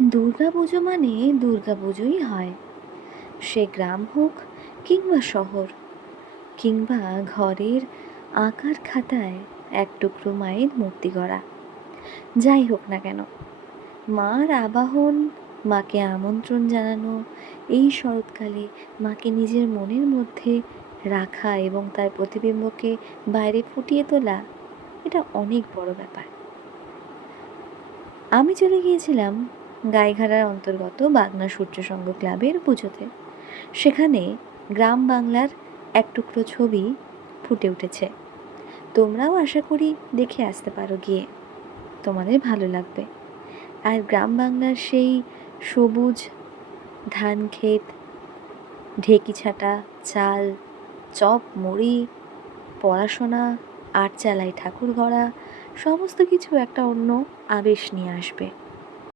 দুর্গাপুজো মানে দুর্গাপুজোই হয়। সে গ্রাম হোক কিংবা শহর, কিংবা ঘরের আঁকার খাতায় এক টুকরো মায়ের মূর্তি গড়া। যাই হোক না কেন, মার আবাহন, মাকে আমন্ত্রণ জানানো, এই শরৎকালে মাকে নিজের মনের মধ্যে রাখা এবং তার প্রতিবিম্বকে বাইরে ফুটিয়ে তোলা, এটা অনেক বড় ব্যাপার। আমি চলে গিয়েছিলাম গাইঘাটার অন্তর্গত বাগনা সূর্য সংঘ ক্লাবের পুজোতে। সেখানে গ্রাম বাংলার এক টুকরো ছবি ফুটে উঠেছে। তোমরাও আশা করি দেখে আসতে পারো গিয়ে, তোমাদের ভালো লাগবে। আর গ্রাম বাংলার সেই সবুজ ধান ক্ষেত, ঢেকি ছাটা চাল, চপ মুড়ি, পড়াশোনা, আটচালায় ঠাকুর গড়া, সমস্ত কিছু একটা অন্য আবেশ নিয়ে আসবে।